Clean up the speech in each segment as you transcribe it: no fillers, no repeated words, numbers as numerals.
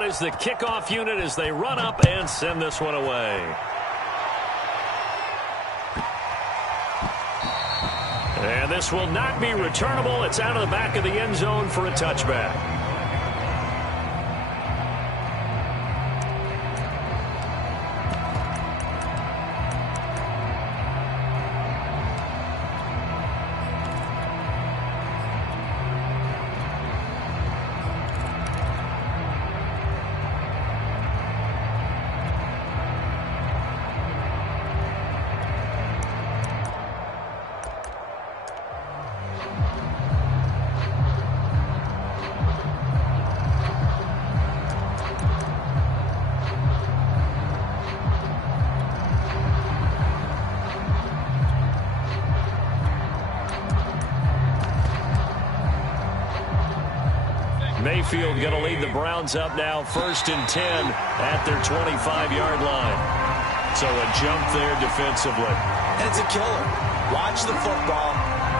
out is the kickoff unit as they run up and send this one away. And this will not be returnable. It's out of the back of the end zone for a touchback. Mayfield going to lead the Browns up now, 1st and 10 at their 25-yard line. So a jump there defensively. And it's a killer. Watch the football.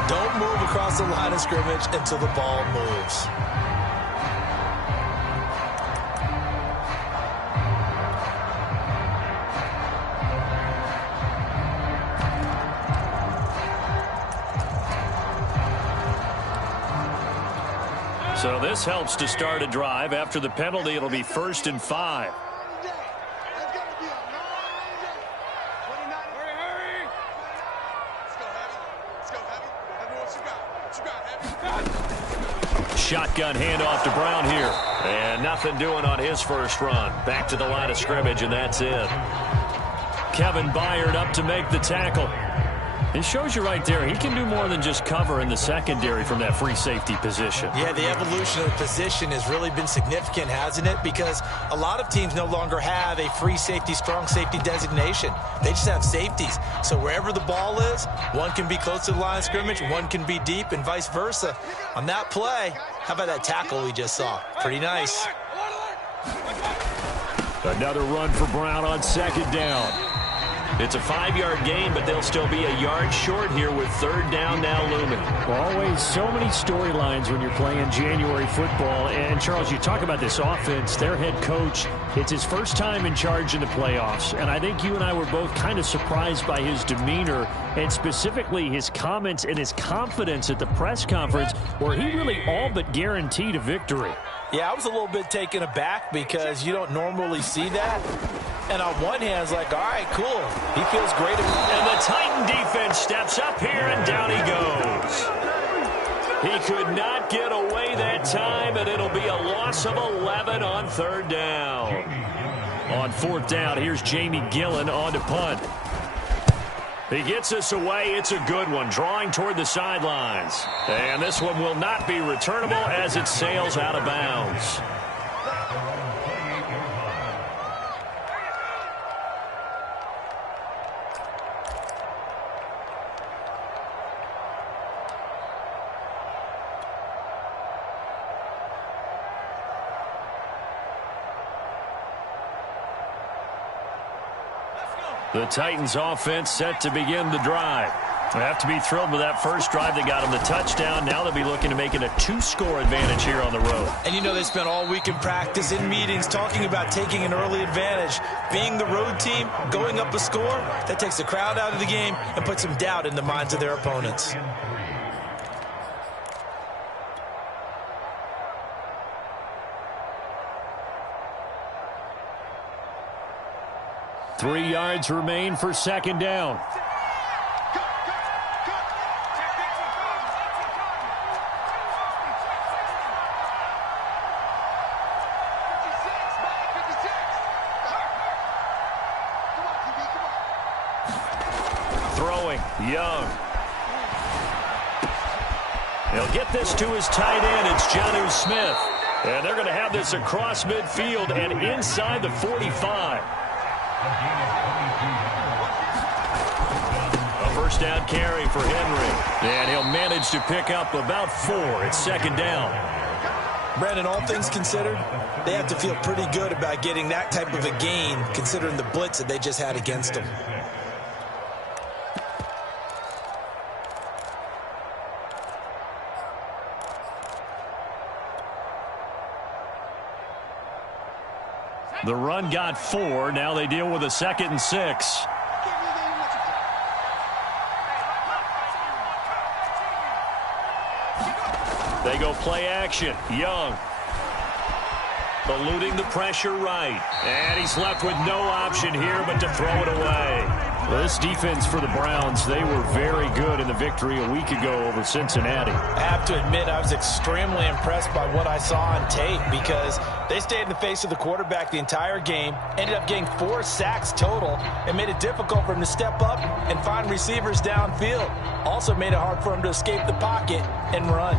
Don't move across the line of scrimmage until the ball moves. So this helps to start a drive. After the penalty, it'll be 1st and 5. Shotgun handoff to Brown here. And nothing doing on his first run. Back to the line of scrimmage, and that's it. Kevin Byard up to make the tackle. It shows you right there, he can do more than just cover in the secondary from that free safety position. Yeah, the evolution of the position has really been significant, hasn't it? Because a lot of teams no longer have a free safety, strong safety designation. They just have safeties. So wherever the ball is, one can be close to the line of scrimmage, one can be deep, and vice versa. On that play, how about that tackle we just saw? Pretty nice. Another run for Brown on 2nd down. It's a 5-yard gain, but they'll still be a yard short here with 3rd down now looming. Well, always so many storylines when you're playing January football. And, Charles, you talk about this offense, their head coach, it's his first time in charge in the playoffs. And I think you and I were both kind of surprised by his demeanor and specifically his comments and his confidence at the press conference where he really all but guaranteed a victory. Yeah, I was a little bit taken aback because you don't normally see that. And on one hand, it's like, all right, cool. He feels great. And the Titan defense steps up here, and down he goes. He could not get away that time, and it'll be a loss of 11 on 3rd down. On 4th down, here's Jamie Gillen on to punt. He gets us away. It's a good one, drawing toward the sidelines. And this one will not be returnable as it sails out of bounds. The Titans offense set to begin the drive. They have to be thrilled with that first drive. They got them the touchdown. Now they'll be looking to make it a 2-score advantage here on the road. And you know they spent all week in practice, in meetings, talking about taking an early advantage. Being the road team, going up a score, that takes the crowd out of the game and puts some doubt in the minds of their opponents. Three yards remain for 2nd down. Throwing, Young. He'll get this to his tight end. It's Jonnu Smith. And they're going to have this across midfield and inside the 45. A first down carry for Henry. And he'll manage to pick up about 4. It's 2nd down. Brandon, all things considered, they have to feel pretty good about getting that type of a gain considering the blitz that they just had against them. The run got 4. Now they deal with a 2nd and 6. They go play action. Young. Eluding the pressure right. And he's left with no option here but to throw it away. Well, this defense for the Browns, they were very good in the victory a week ago over Cincinnati. I have to admit, I was extremely impressed by what I saw on tape because they stayed in the face of the quarterback the entire game, ended up getting 4 sacks total, and made it difficult for him to step up and find receivers downfield. Also made it hard for him to escape the pocket and run.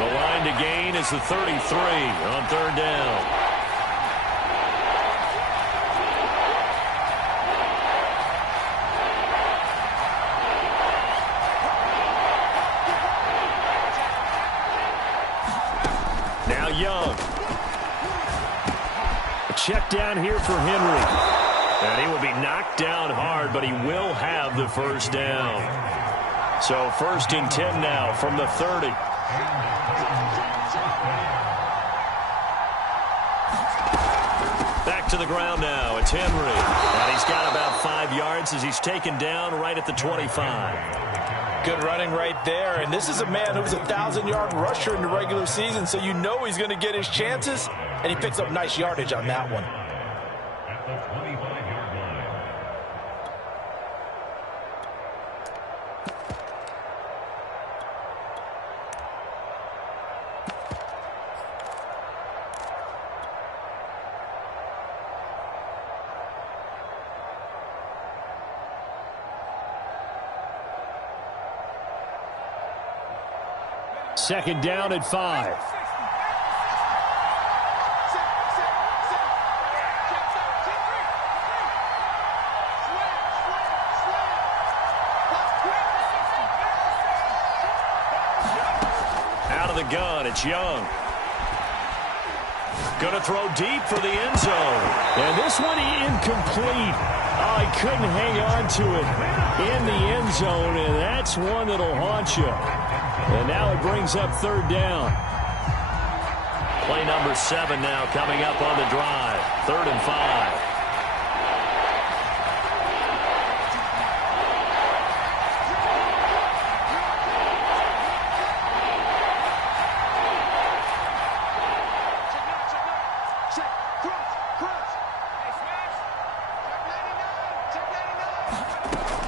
The line to gain is the 33 on 3rd down. Now Young. A check down here for Henry. And he will be knocked down hard, but he will have the 1st down. So 1st and 10 now from the 30. Back to the ground now. It's Henry. And he's got about 5 yards as he's taken down right at the 25. Good running right there. And this is a man who was a 1,000-yard rusher in the regular season, so you know he's going to get his chances. And he picks up nice yardage on that one. Second down at 5. Out of the gun, it's Young. Going to throw deep for the end zone. And this one incomplete. Oh, he couldn't hang on to it in the end zone, and that's one that'll haunt you. And now it brings up 3rd down. Play number 7 now coming up on the drive. 3rd and 5.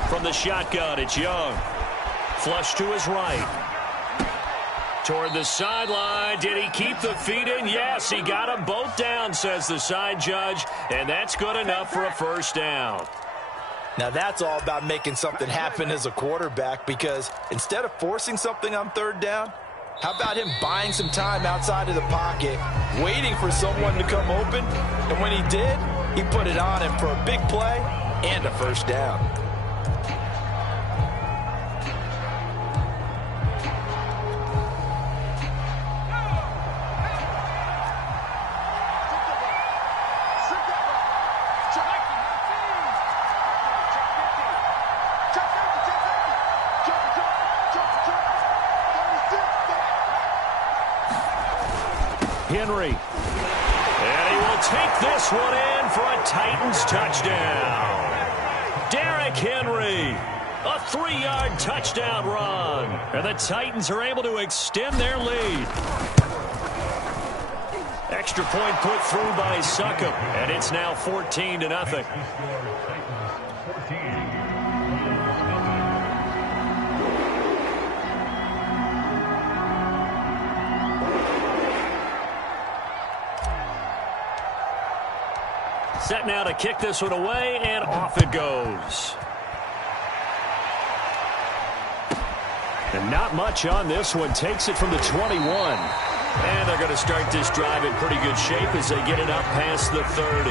From the shotgun, it's Young. Flush to his right. Toward the sideline. Did he keep the feet in? Yes, he got them both down, says the side judge. And that's good enough for a 1st down. Now that's all about making something happen as a quarterback, because instead of forcing something on 3rd down, how about him buying some time outside of the pocket, waiting for someone to come open? And when he did, he put it on him for a big play and a 1st down. Henry. And he will take this one in for a Titans touchdown. Derrick Henry. A 3-yard touchdown run. And the Titans are able to extend their lead. Extra point put through by Succop. And it's now 14-0. Set now to kick this one away, and off it goes. And not much on this one. Takes it from the 21. And they're going to start this drive in pretty good shape as they get it up past the 30.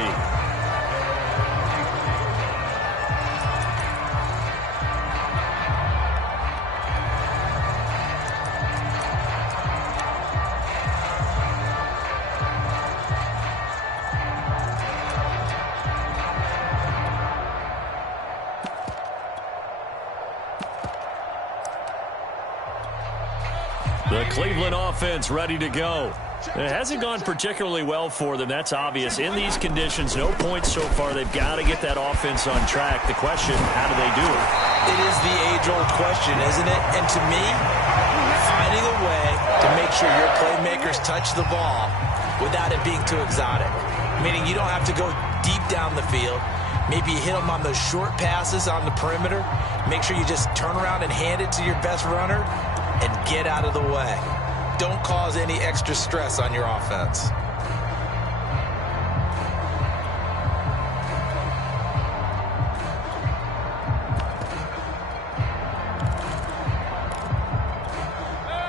The Cleveland offense ready to go. It hasn't gone particularly well for them. That's obvious. In these conditions, no points so far. They've got to get that offense on track. The question, how do they do it? It is the age-old question, isn't it? And to me, finding a way to make sure your playmakers touch the ball without it being too exotic. Meaning you don't have to go deep down the field. Maybe you hit them on those short passes on the perimeter. Make sure you just turn around and hand it to your best runner and get out of the way. Don't cause any extra stress on your offense.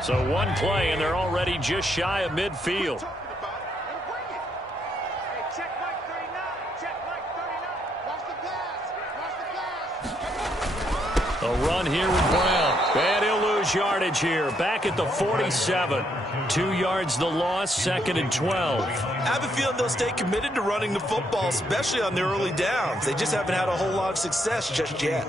So one play, and they're already just shy of midfield. A run here with Brown. And he'll lose yardage here. Back at the 47. 2 yards the loss, 2nd and 12. I have a feeling they'll stay committed to running the football, especially on their early downs. They just haven't had a whole lot of success just yet.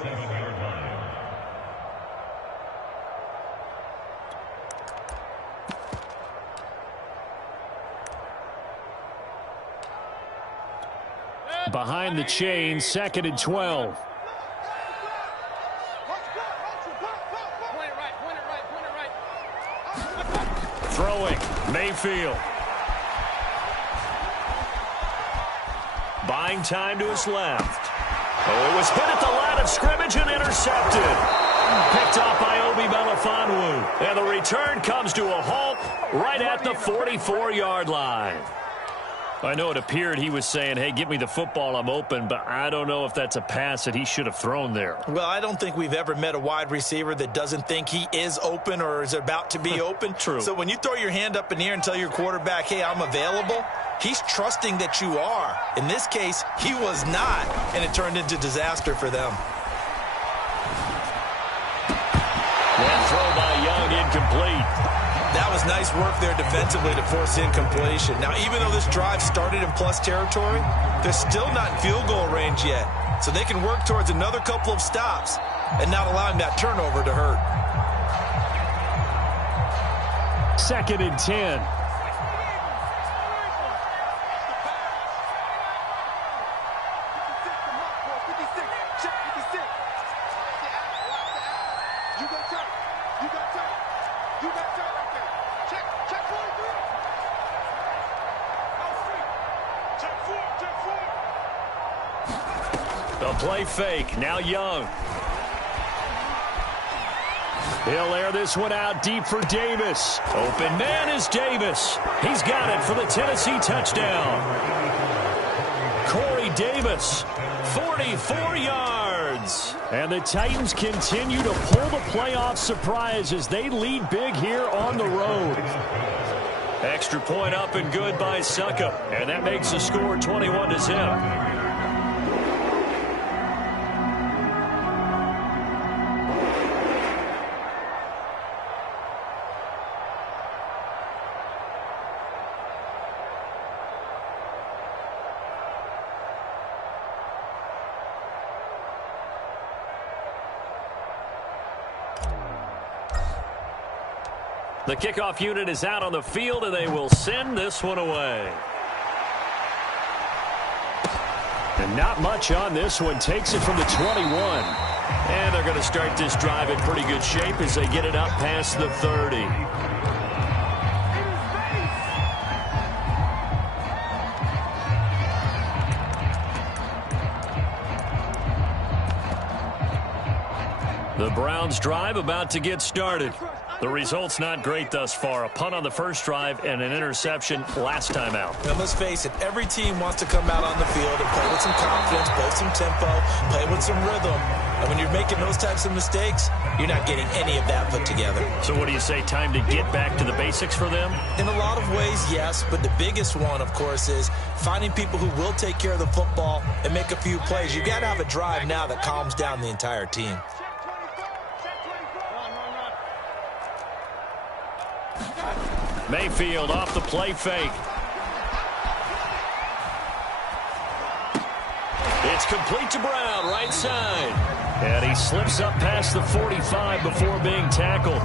Behind the chain, 2nd and 12. Throwing, Mayfield. Buying time to his left. Oh, it was hit at the line of scrimmage and intercepted. Picked off by Obi Melifonwu. And the return comes to a halt right at the 44-yard line. I know it appeared he was saying, hey, give me the football, I'm open, but I don't know if that's a pass that he should have thrown there. Well, I don't think we've ever met a wide receiver that doesn't think he is open or is about to be open. True. So when you throw your hand up in the air and tell your quarterback, hey, I'm available, he's trusting that you are. In this case, he was not, and it turned into disaster for them. That throw by Young incomplete. That was nice work there defensively to force incompletion. Now, even though this drive started in plus territory, they're still not in field goal range yet. So they can work towards another couple of stops and not allowing that turnover to hurt. 2nd and 10. The play fake. Now Young. He'll air this one out deep for Davis. Open man is Davis. He's got it for the Tennessee touchdown. Corey Davis, 44 yards. And the Titans continue to pull the playoff surprise as they lead big here on the road. Extra point up and good by Succop. And that makes the score 21-0. The kickoff unit is out on the field, and they will send this one away. And not much on this one. Takes it from the 21. And they're going to start this drive in pretty good shape as they get it up past the 30. The Browns drive about to get started. The result's not great thus far. A punt on the first drive and an interception last time out. And let's face it, every team wants to come out on the field and play with some confidence, play with some tempo, play with some rhythm. And when you're making those types of mistakes, you're not getting any of that put together. So what do you say, time to get back to the basics for them? In a lot of ways, yes. But the biggest one, of course, is finding people who will take care of the football and make a few plays. You've got to have a drive now that calms down the entire team. Mayfield off the play fake. It's complete to Brown, right side. And he slips up past the 45 before being tackled.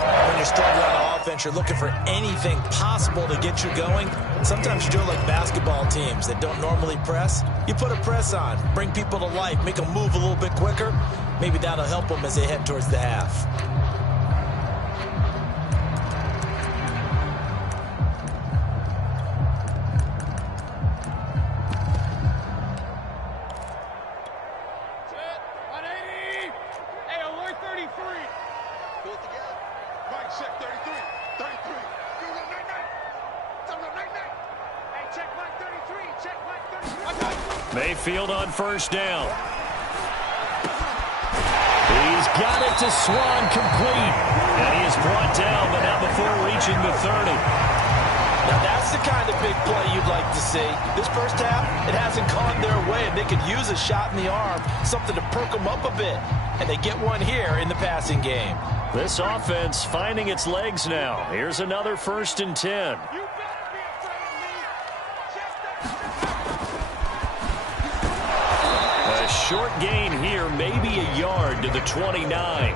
When you're struggling on offense, you're looking for anything possible to get you going. Sometimes you do it like basketball teams that don't normally press. You put a press on, bring people to life, make them move a little bit quicker. Maybe that'll help them as they head towards the half. Mayfield on first down. He's got it to Swan, complete. And he is brought down, but not before reaching the 30. Now that's the kind of big play you'd like to see. This first half, it hasn't gone their way, and they could use a shot in the arm, something to perk them up a bit. And they get one here in the passing game. This offense finding its legs now. Here's another 1st and 10. Short gain here, maybe a yard to the 29.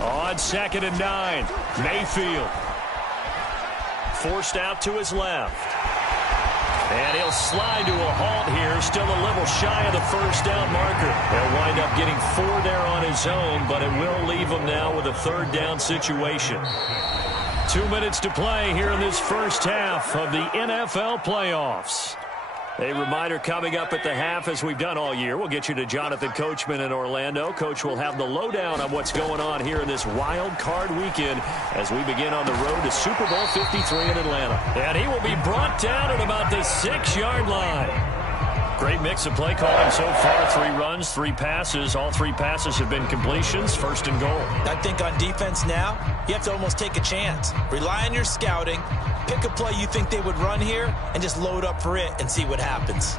On 2nd and 9, Mayfield. Forced out to his left. And he'll slide to a halt here. Still a little shy of the first down marker. He'll wind up getting 4 there on his own, but it will leave him now with a 3rd down situation. 2 minutes to play here in this first half of the NFL playoffs. A reminder coming up at the half, as we've done all year. We'll get you to Jonathan Coachman in Orlando. Coach will have the lowdown on what's going on here in this wild card weekend as we begin on the road to Super Bowl 53 in Atlanta. And he will be brought down at about the 6-yard line. Great mix of play calling so far. 3 runs, 3 passes. All 3 passes have been completions. 1st and goal. I think on defense now, you have to almost take a chance. Rely on your scouting. Pick a play you think they would run here and just load up for it and see what happens.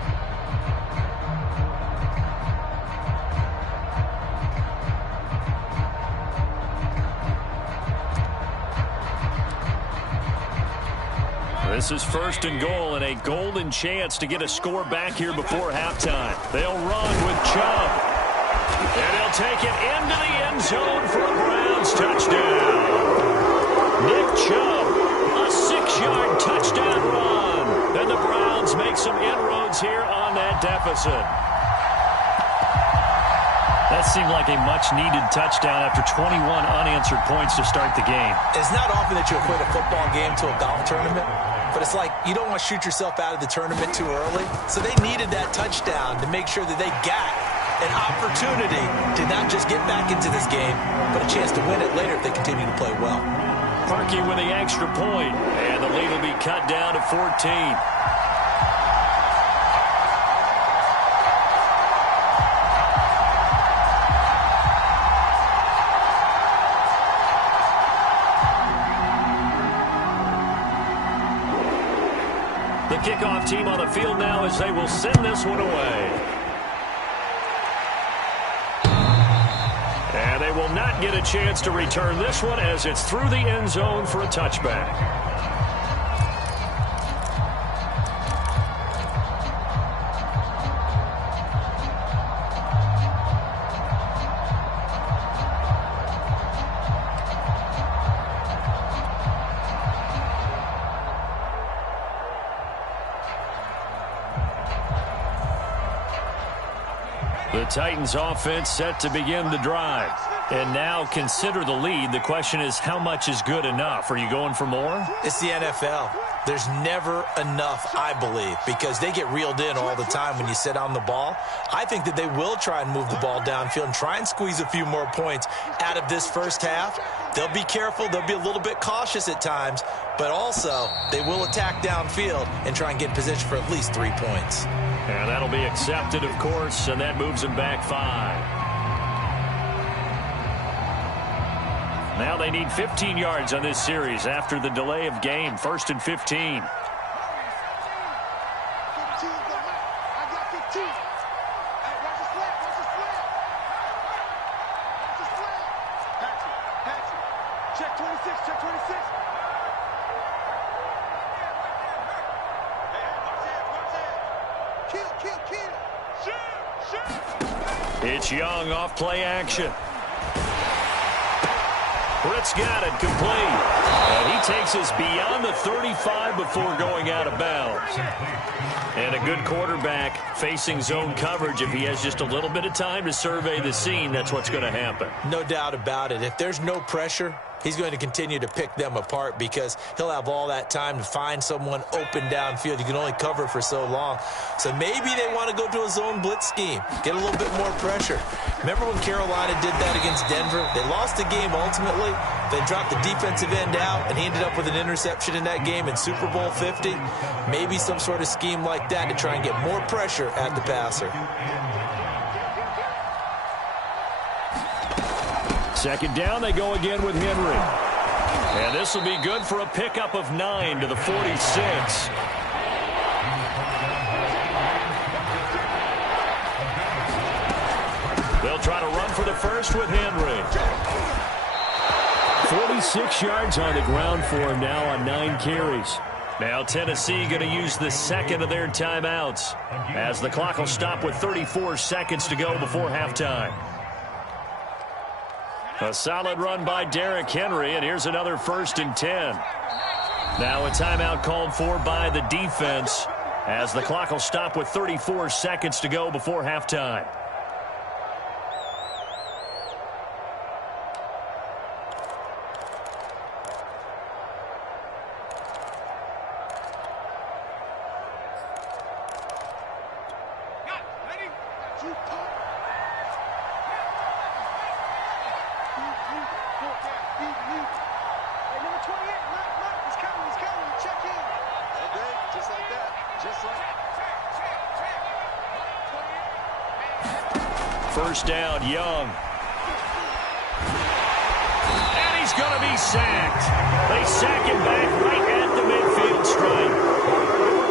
This is 1st and goal and a golden chance to get a score back here before halftime. They'll run with Chubb. And he'll take it into the end zone for a Browns touchdown. Nick Chubb, a 6-yard touchdown run. And the Browns make some inroads here on that deficit. That seemed like a much-needed touchdown after 21 unanswered points to start the game. It's not often that you equate a football game to a golf tournament, but it's like you don't want to shoot yourself out of the tournament too early. So they needed that touchdown to make sure that they got an opportunity to not just get back into this game, but a chance to win it later if they continue to play well. Parkey with the extra point, and the lead will be cut down to 14. The kickoff team on the field now as they will send this one away. And they will not get a chance to return this one as it's through the end zone for a touchback. The Titans offense set to begin the drive. And now consider the lead. The question is, how much is good enough? Are you going for more? It's the NFL. There's never enough, I believe, because they get reeled in all the time when you sit on the ball. I think that they will try and move the ball downfield and try and squeeze a few more points out of this first half. They'll be careful. They'll be a little bit cautious at times, but also they will attack downfield and try and get in position for at least 3 points. And that'll be accepted, of course, and that moves them back 5. Now they need 15 yards on this series after the delay of game. 1st and 15. It's Young off play action. Britt's got it complete. And he takes us beyond the 35 before going out of bounds. And a good quarterback facing zone coverage. If he has just a little bit of time to survey the scene, that's what's going to happen. No doubt about it. If there's no pressure, he's going to continue to pick them apart because he'll have all that time to find someone open downfield. You can only cover for so long. So maybe they want to go to a zone blitz scheme, get a little bit more pressure. Remember when Carolina did that against Denver? They lost the game ultimately. They dropped the defensive end out, and he ended up with an interception in that game in Super Bowl 50. Maybe some sort of scheme like that to try and get more pressure at the passer. Second down, they go again with Henry. And this will be good for a pickup of 9 to the 46. They'll try to run for the first with Henry. 46 yards on the ground for him now on 9 carries. Now Tennessee going to use the second of their timeouts as the clock will stop with 34 seconds to go before halftime. A solid run by Derrick Henry, and here's another 1st and 10. Now a timeout called for by the defense as the clock will stop with 34 seconds to go before halftime. First down, Young. And he's going to be sacked. They sack him back right at the midfield stripe.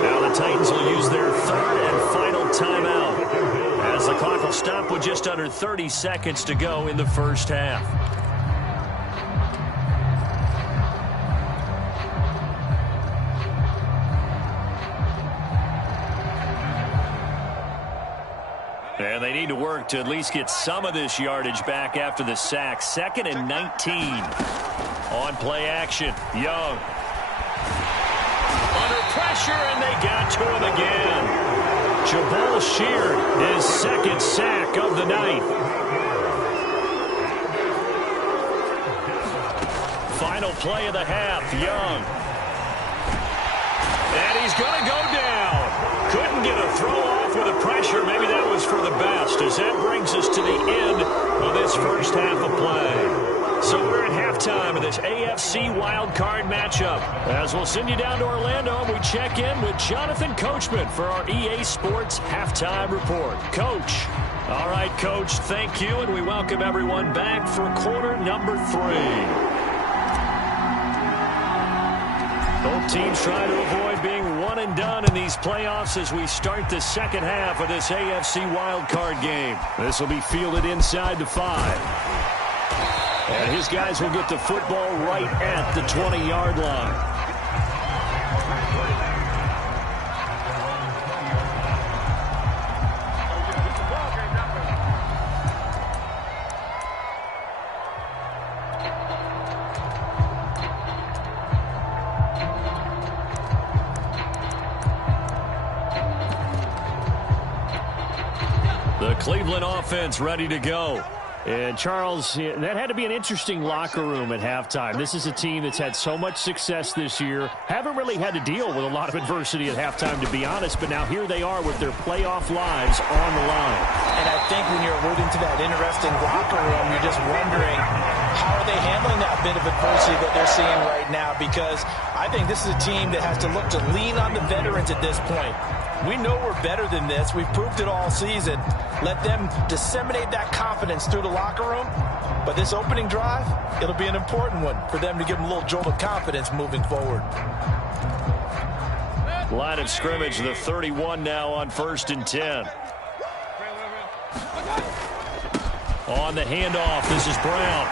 Now the Titans will use their 3rd and final timeout as the clock will stop with just under 30 seconds to go in the first half. And they need to work to at least get some of this yardage back after the sack. 2nd and 19. On play action, Young. Under pressure, and they got to him again. Jabal Sheard, his 2nd sack of the night. Final play of the half, Young. And he's going to go down. Couldn't get a throw off with the pressure. Maybe that was for the best, as that brings us to the end of this first half of play. So we're at halftime of this AFC wildcard matchup. As we'll send you down to Orlando, and we check in with Jonathan Coachman for our EA Sports Halftime Report. Coach. All right, Coach, thank you, and we welcome everyone back for quarter number 3. Both teams trying to avoid being one and done in these playoffs as we start the second half of this AFC wildcard game. This will be fielded inside the 5. And his guys will get the football right at the 20-yard line. The Cleveland offense ready to go. And, Charles, that had to be an interesting locker room at halftime. This is a team that's had so much success this year. Haven't really had to deal with a lot of adversity at halftime, to be honest. But now here they are with their playoff lives on the line. And I think when you're alluding to that interesting locker room, you're just wondering how are they handling that bit of adversity that they're seeing right now? Because I think this is a team that has to look to lean on the veterans at this point. We know we're better than this. We've proved it all season. Let them disseminate that confidence through the locker room. But this opening drive, it'll be an important one for them to give them a little jolt of confidence moving forward. Line of scrimmage, the 31 now on 1st and 10. On the handoff, this is Brown.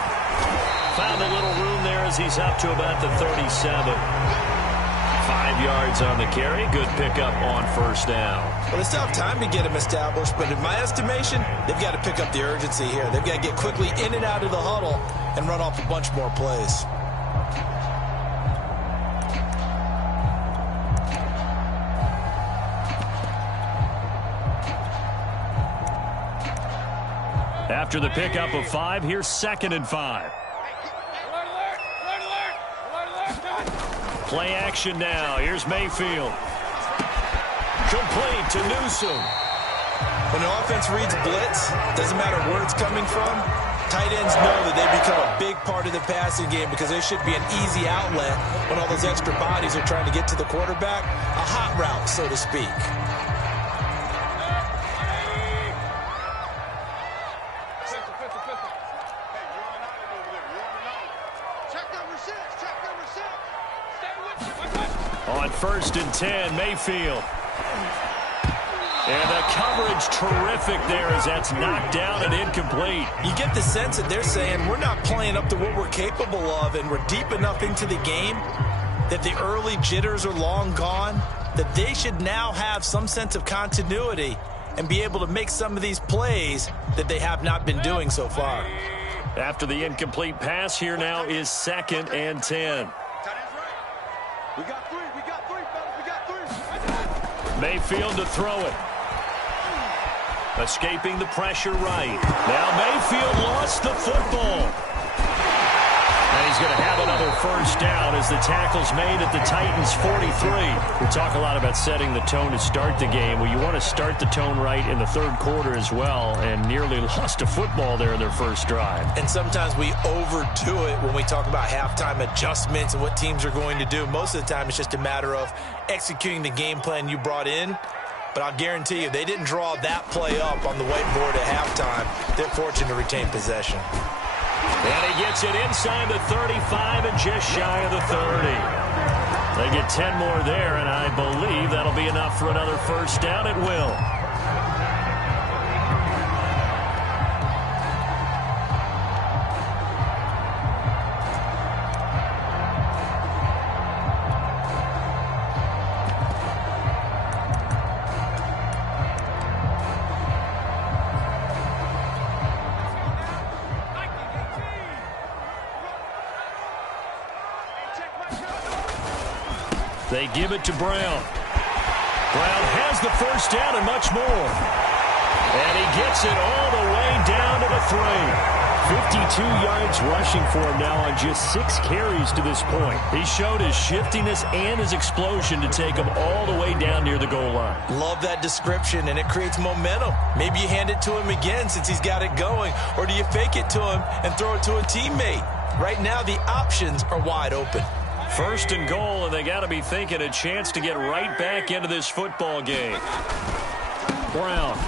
Found a little room there as he's up to about the 37. 5 yards on the carry. Good pickup on first down. Well, they still have time to get him established, but in my estimation, they've got to pick up the urgency here. They've got to get quickly in and out of the huddle and run off a bunch more plays. After the pickup of 5, here's 2nd and 5. Play action now. Here's Mayfield. Complete to Newsome. When an offense reads blitz, doesn't matter where it's coming from, tight ends know that they become a big part of the passing game because there should be an easy outlet when all those extra bodies are trying to get to the quarterback. A hot route, so to speak. On 1st and 10, Mayfield. And the coverage terrific there as that's knocked down and incomplete. You get the sense that they're saying we're not playing up to what we're capable of, and we're deep enough into the game that the early jitters are long gone, that they should now have some sense of continuity and be able to make some of these plays that they have not been doing so far. After the incomplete pass, here now is 2nd and 10. We got three, fellas, we got three. Mayfield to throw it. Escaping the pressure right. Now Mayfield lost the football. And he's going to have another first down as the tackle's made at the Titans' 43. We talk a lot about setting the tone to start the game. Well, you want to start the tone right in the 3rd quarter as well, and nearly lost a football there in their first drive. And sometimes we overdo it when we talk about halftime adjustments and what teams are going to do. Most of the time it's just a matter of executing the game plan you brought in. But I'll guarantee you, they didn't draw that play up on the whiteboard at halftime. They're fortunate to retain possession. And he gets it inside the 35 and just shy of the 30. They get 10 more there, and I believe that'll be enough for another first down. It will. They give it to Brown. Brown has the first down and much more. And he gets it all the way down to the 3. 52 yards rushing for him now on just 6 carries to this point. He showed his shiftiness and his explosion to take him all the way down near the goal line. Love that description, and it creates momentum. Maybe you hand it to him again since he's got it going, or do you fake it to him and throw it to a teammate? Right now, the options are wide open. 1st and goal, and they got to be thinking a chance to get right back into this football game. Brown.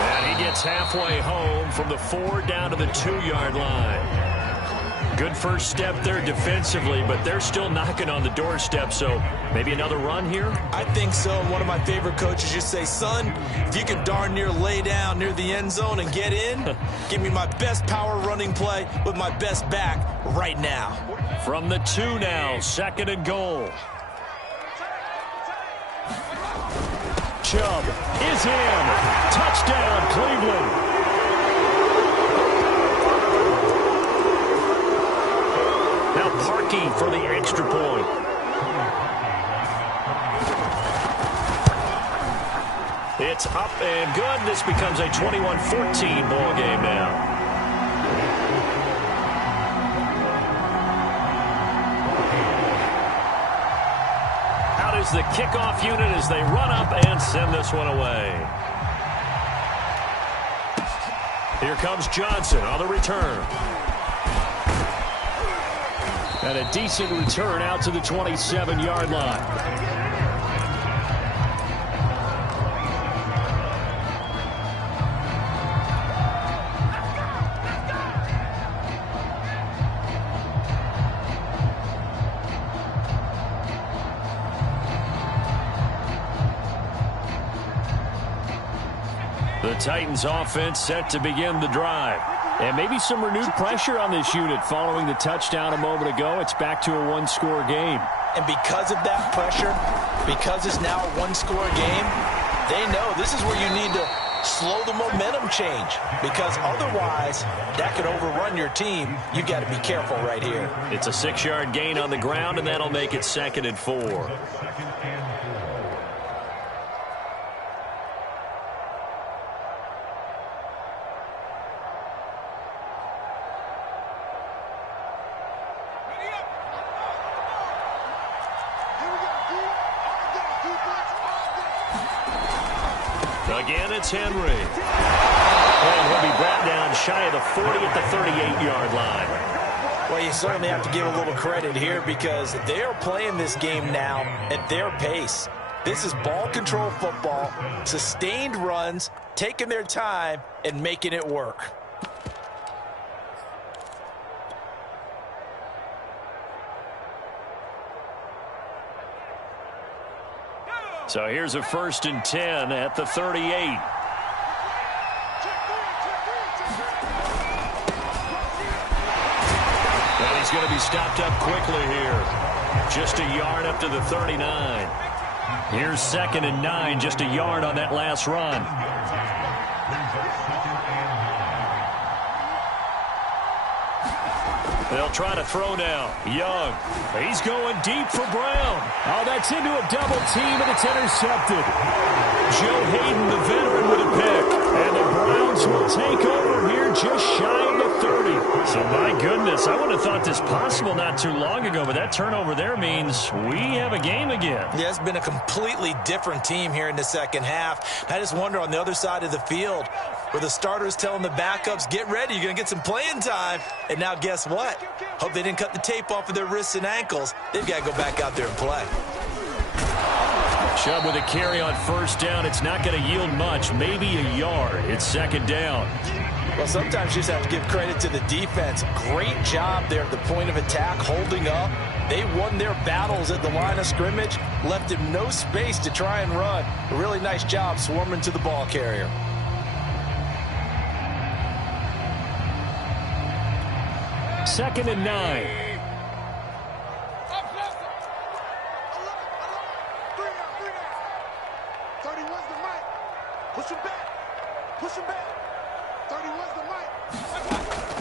And he gets halfway home from the 4 down to the 2-yard line. Good first step there defensively, but they're still knocking on the doorstep, so maybe another run here? I think so. One of my favorite coaches just say, son, if you can darn near lay down near the end zone and get in, give me my best power running play with my best back right now. From the 2 now, 2nd and goal. Chubb is in. Touchdown, Cleveland. Now Parkey for the extra point. It's up and good. This becomes a 21-14 ball game now. Is the kickoff unit as they run up and send this one away. Here comes Johnson on the return. And a decent return out to the 27-yard line. The Titans offense set to begin the drive. And maybe some renewed pressure on this unit following the touchdown a moment ago. It's back to a one-score game. And because of that pressure, because it's now a one-score game, they know this is where you need to slow the momentum change, because otherwise that could overrun your team. You got to be careful right here. It's a 6-yard gain on the ground, and that'll make it 2nd and 4. Again, it's Henry. And he'll be brought down shy of the 40 at the 38-yard line. Well, you certainly have to give a little credit here because they are playing this game now at their pace. This is ball control football, sustained runs, taking their time, and making it work. So here's a 1st and 10 at the 38. And he's going to be stopped up quickly here. Just a yard up to the 39. Here's 2nd and 9, just a yard on that last run. They'll try to throw now. Young. He's going deep for Brown. Oh, that's into a double team, and it's intercepted. Joe Hayden, the veteran, with a pick. And the Browns will take over here just shy of the 30. So, my goodness, I would have thought this possible not too long ago, but that turnover there means we have a game again. Yeah, it's been a completely different team here in the second half. I just wonder on the other side of the field where the starters telling the backups, get ready, you're going to get some playing time. And now guess what? Hope they didn't cut the tape off of their wrists and ankles. They've got to go back out there and play. Chubb with a carry on 1st down. It's not going to yield much, maybe a yard. It's 2nd down. Well, sometimes you just have to give credit to the defense. Great job there at the point of attack, holding up. They won their battles at the line of scrimmage, left him no space to try and run. A really nice job swarming to the ball carrier. 2nd and 9.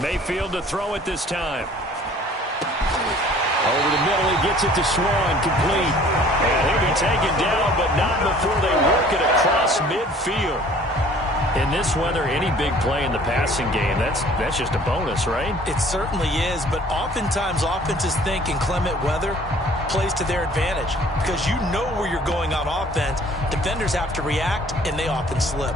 Mayfield to throw it this time. Over the middle, he gets it to Swan, complete. And he'll be taken down, but not before they work it across midfield. In this weather, any big play in the passing game, that's just a bonus, right? It certainly is, but oftentimes offenses think inclement weather plays to their advantage because you know where you're going on offense. Defenders have to react, and they often slip.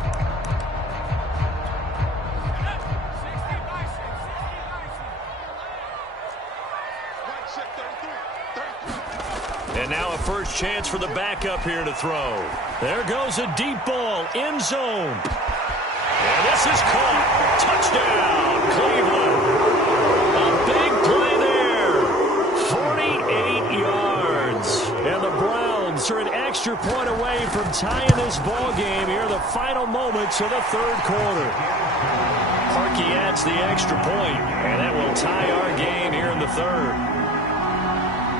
And now a first chance for the backup here to throw. There goes a deep ball, end zone. And this is caught. Touchdown, Cleveland. A big play there. 48 yards. And the Browns are an extra point away from tying this ball game here in the final moments of the 3rd quarter. Harkey adds the extra point, and that will tie our game here in the 3rd.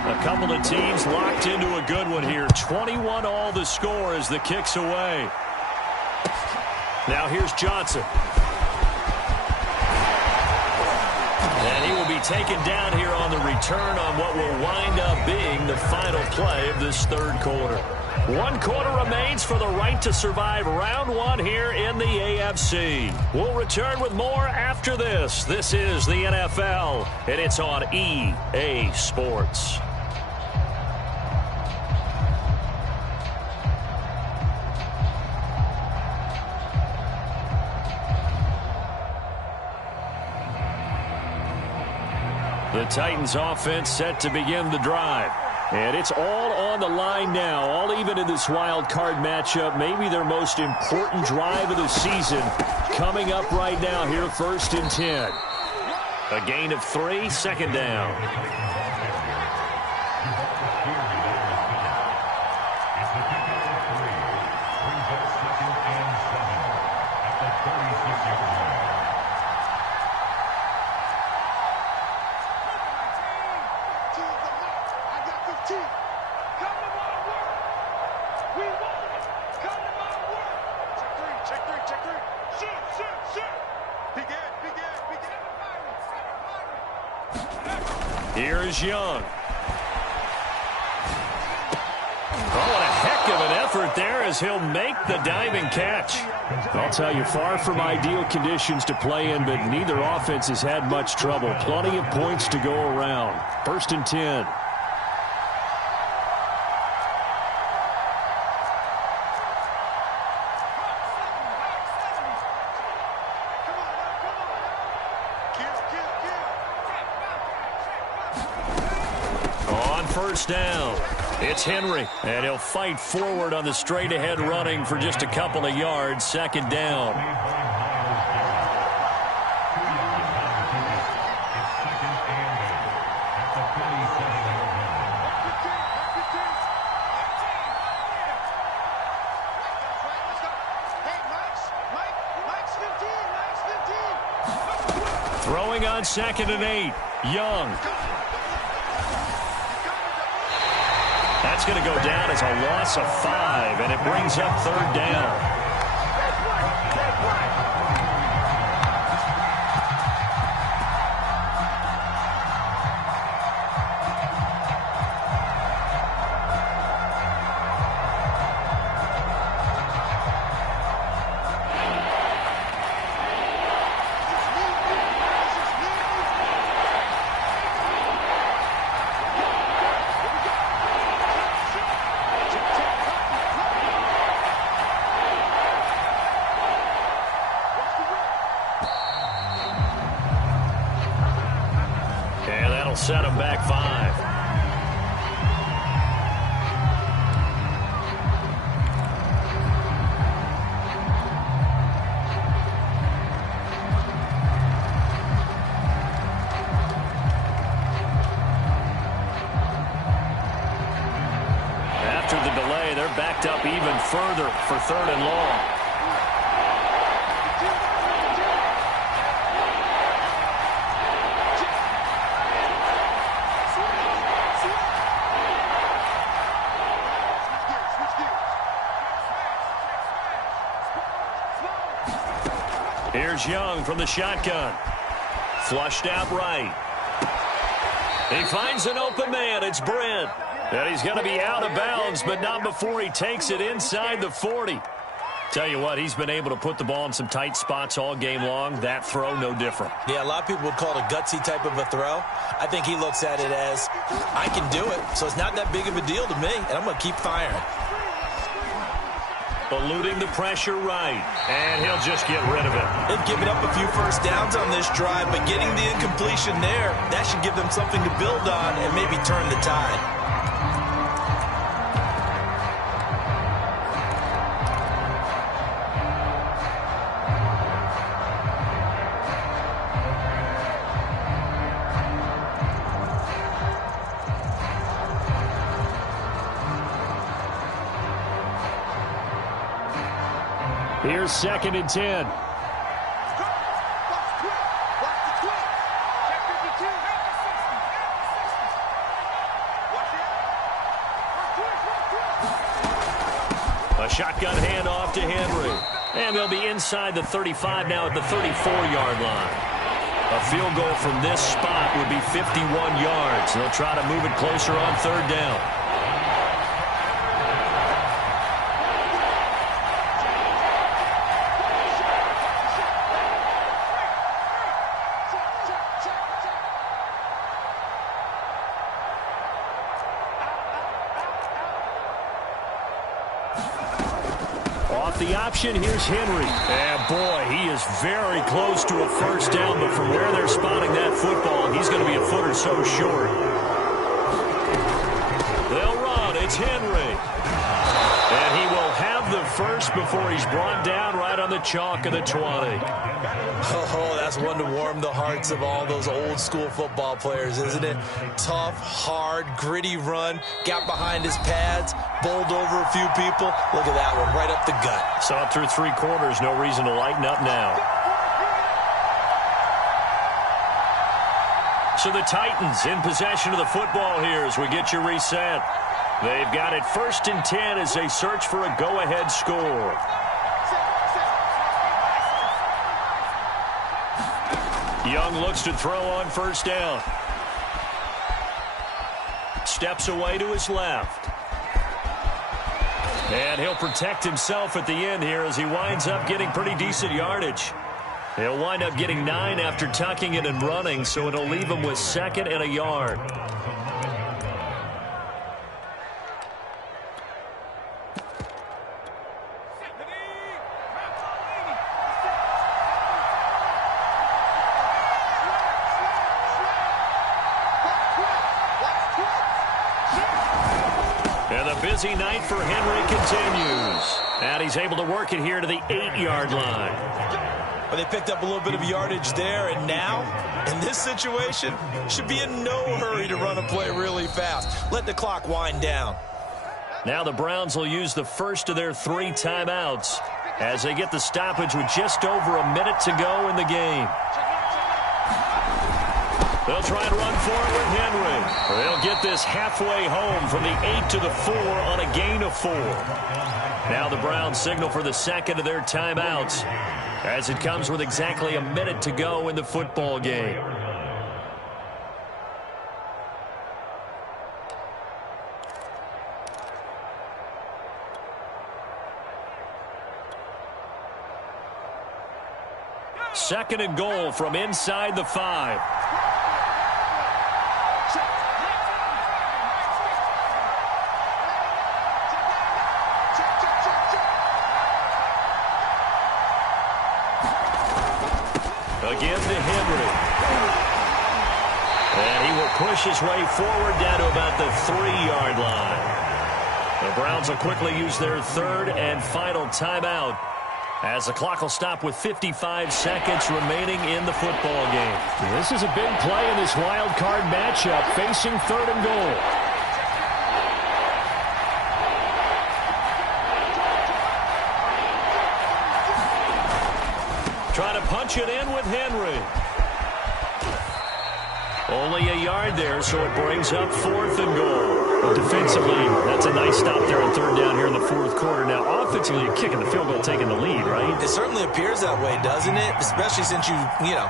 A couple of teams locked into a good one here. 21 all the score as the kick's away. Now here's Johnson. And he will be taken down here on the return on what will wind up being the final play of this 3rd quarter. 1 quarter remains for the right to survive round 1 here in the AFC. We'll return with more after this. This is the NFL, and it's on EA Sports. The Titans offense set to begin the drive. And it's all on the line now, all even in this wild card matchup. Maybe their most important drive of the season coming up right now here, 1st and 10. A gain of 3, 2nd down. Check three. Shoot. Here's Young. Oh, what a heck of an effort there as he'll make the diving catch. I'll tell you, far from ideal conditions to play in, but neither offense has had much trouble. Plenty of points to go around. 1st and 10. On 1st down, it's Henry, and he'll fight forward on the straight-ahead running for just a couple of yards. 2nd down. Throwing on 2nd and 8, Young. That's going to go down as a loss of 5, and it brings up 3rd down. Set him back 5. After the delay, they're backed up even further for 3rd and long. Here's Young from the shotgun. Flushed out right. He finds an open man. It's Brent. And he's going to be out of bounds, but not before he takes it inside the 40. Tell you what, he's been able to put the ball in some tight spots all game long. That throw, no different. Yeah, a lot of people would call it a gutsy type of a throw. I think he looks at it as, I can do it, so it's not that big of a deal to me, and I'm going to keep firing. Eluding the pressure right, and he'll just get rid of it. They've given up a few 1st downs on this drive, but getting the incompletion there, that should give them something to build on and maybe turn the tide. Here's 2nd and 10. A shotgun handoff to Henry. And they'll be inside the 35 now at the 34-yard line. A field goal from this spot would be 51 yards. They'll try to move it closer on 3rd down. The option, here's Henry. And boy, he is very close to a 1st down, but from where they're spotting that football, he's going to be a foot or so short. They'll run. It's Henry. And he will have the first before he's brought down right on the chalk of the 20. Oh, that's one to warm the hearts of all those old school football players, isn't it? Tough, hard, gritty run, got behind his pads, bowled over a few people. Look at that one, right up the gut. Saw it through 3 quarters, no reason to lighten up now. So the Titans in possession of the football here as we get you reset. They've got it 1st and 10 as they search for a go-ahead score. Young looks to throw on first down. Steps away to his left. And he'll protect himself at the end here as he winds up getting pretty decent yardage. He'll wind up getting 9 after tucking it and running, so it'll leave him with 2nd and a yard. And the busy night for Henry continues. And he's able to work it here to the 8-yard line. Well, they picked up a little bit of yardage there, and now, in this situation, should be in no hurry to run a play really fast. Let the clock wind down. Now the Browns will use the first of their 3 timeouts as they get the stoppage with just over a minute to go in the game. They'll try and run for it with Henry. They'll get this halfway home from the 8 to the 4 on a gain of 4. Now the Browns signal for the second of their timeouts as it comes with exactly a minute to go in the football game. Second and goal from inside the 5. Again to Henry. And he will push his way forward down to about the 3-yard line. The Browns will quickly use their 3rd and final timeout as the clock will stop with 55 seconds remaining in the football game. This is a big play in this wild card matchup, facing 3rd and goal. Trying to punch it in with Henry. Only a yard there, so it brings up 4th and goal. But defensively, that's a nice stop there on 3rd down here in the 4th quarter. Now, offensively, you're kicking the field goal, taking the lead, right? It certainly appears that way, doesn't it? Especially since you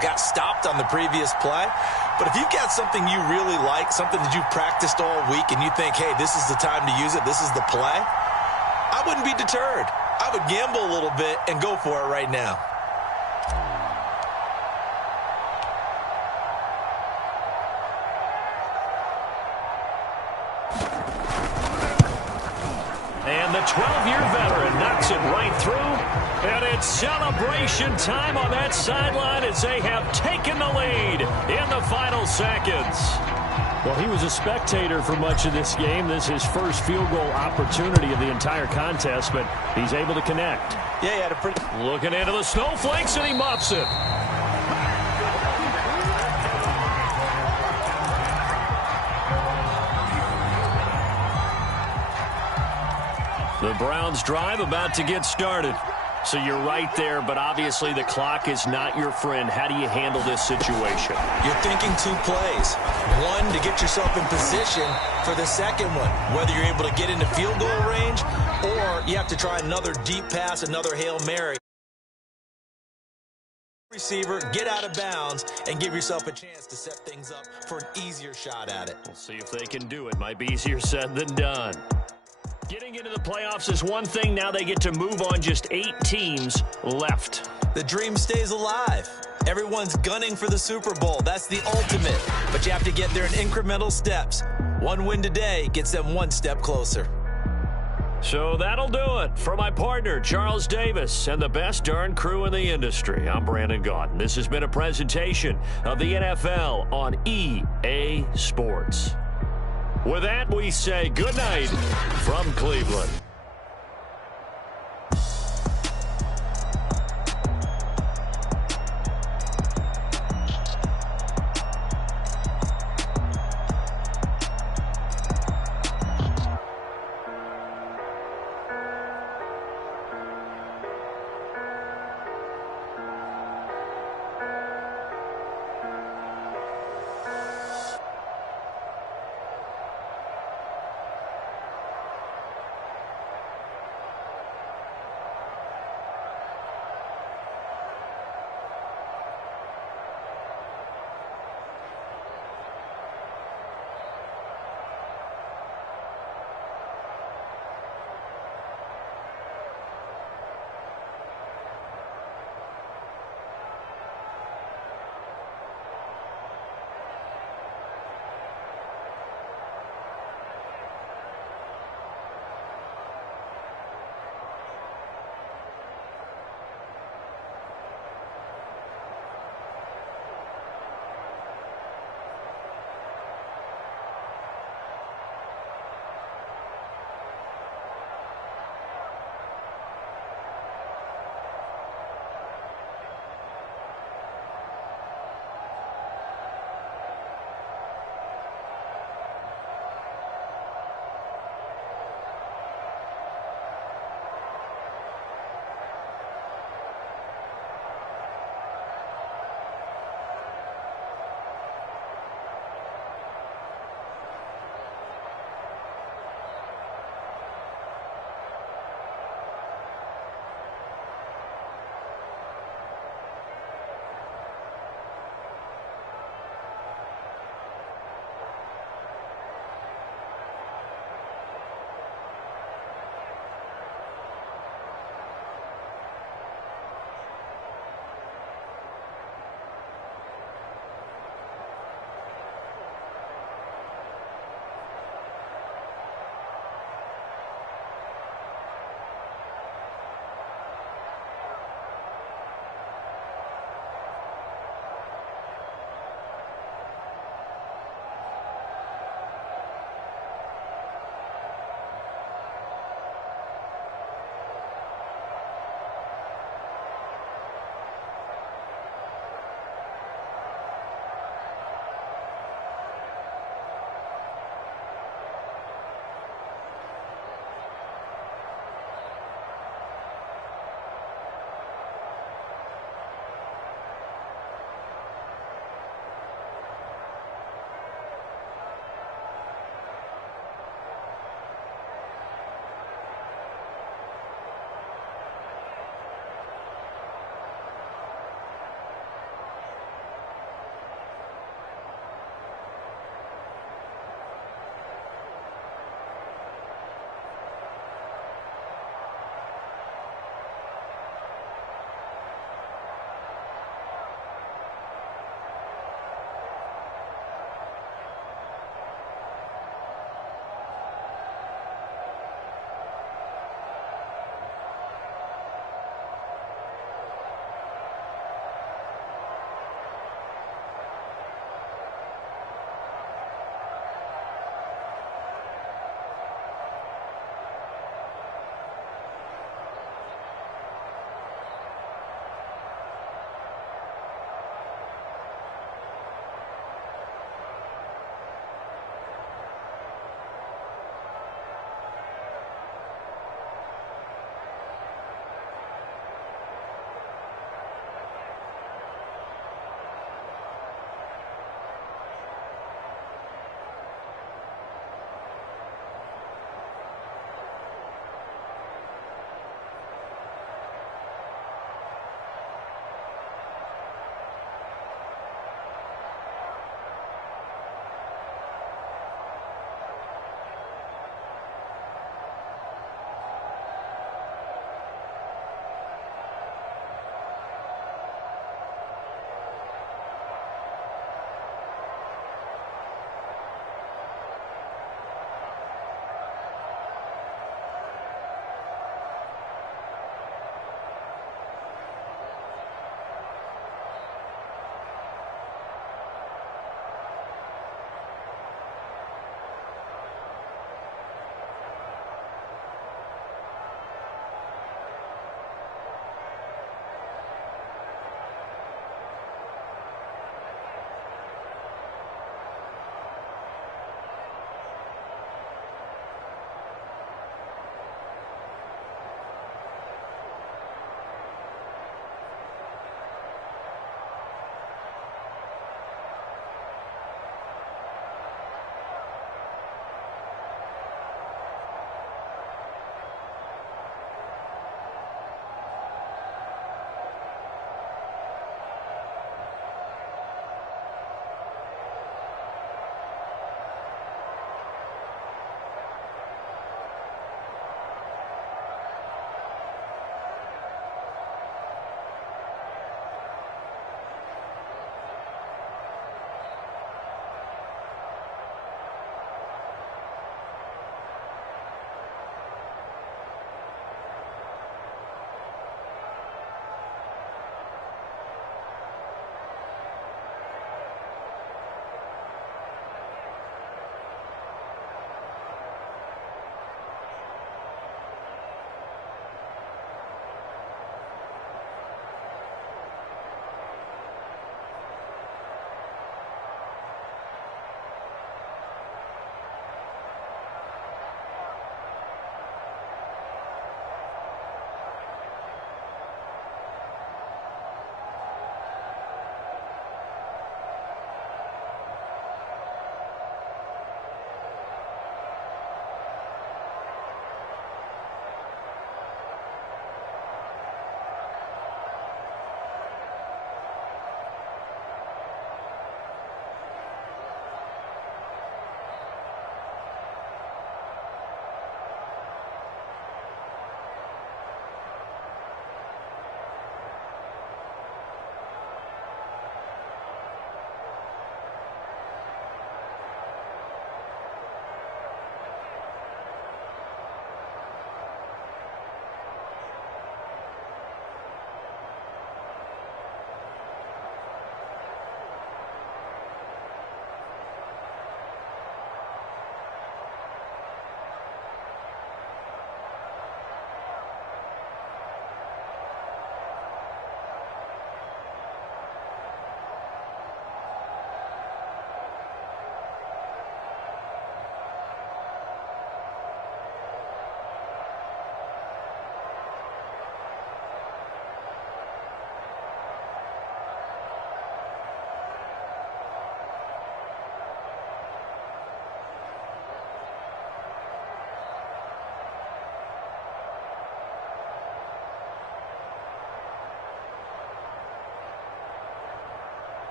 got stopped on the previous play. But if you've got something you really like, something that you've practiced all week, and you think, hey, this is the time to use it, this is the play, I wouldn't be deterred. I would gamble a little bit and go for it right now. And the 12-year veteran knocks it right through. And it's celebration time on that sideline as they have taken the lead in the final seconds. Well, he was a spectator for much of this game. This is his first field goal opportunity of the entire contest, but he's able to connect. Yeah, he had a pretty... Looking into the snowflakes, and he muffs it. The Browns drive about to get started. So you're right there, but obviously the clock is not your friend. How do you handle this situation? You're thinking 2 plays. One, to get yourself in position for the second one, whether you're able to get into field goal range or you have to try another deep pass, another Hail Mary. Receiver, get out of bounds and give yourself a chance to set things up for an easier shot at it. We'll see if they can do it. Might be easier said than done. Getting into the playoffs is one thing. Now they get to move on. Just 8 teams left. The dream stays alive. Everyone's gunning for the Super Bowl. That's the ultimate. But you have to get there in incremental steps. One win today gets them 1 step closer. So that'll do it. For my partner, Charles Davis, and the best darn crew in the industry, I'm Brandon Gaudin. This has been a presentation of the NFL on EA Sports. With that, we say good night from Cleveland.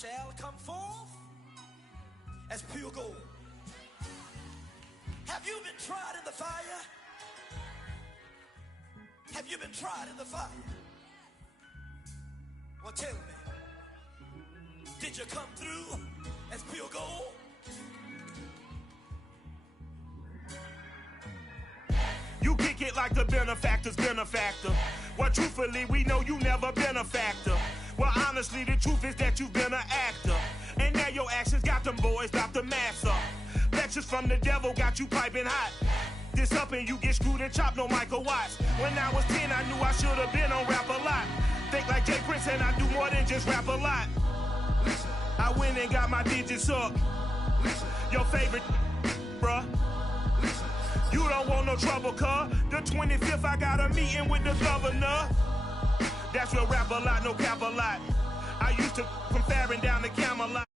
shall come forth as pure gold. Have you been tried in the fire? Have you been tried in the fire? Well, tell me, did you come through as pure gold? You kick it like the benefactor's benefactor. Well, truthfully, we know you never been a factor. Well, honestly, the truth is that you've been an actor. And now your actions got them boys drop the mask up. Lectures from the devil got you piping hot. This up and you get screwed and chopped, no Michael Watts. When I was 10, I knew I should have been on Rap a Lot. Think like Jay Prince and I do more than just rap a lot. I went and got my digits up. Your favorite, bruh. You don't want no trouble, cuz. The 25th, I got a meeting with the governor. That's real rap a lot, no cap a lot. I used to from Farron down to Camelot.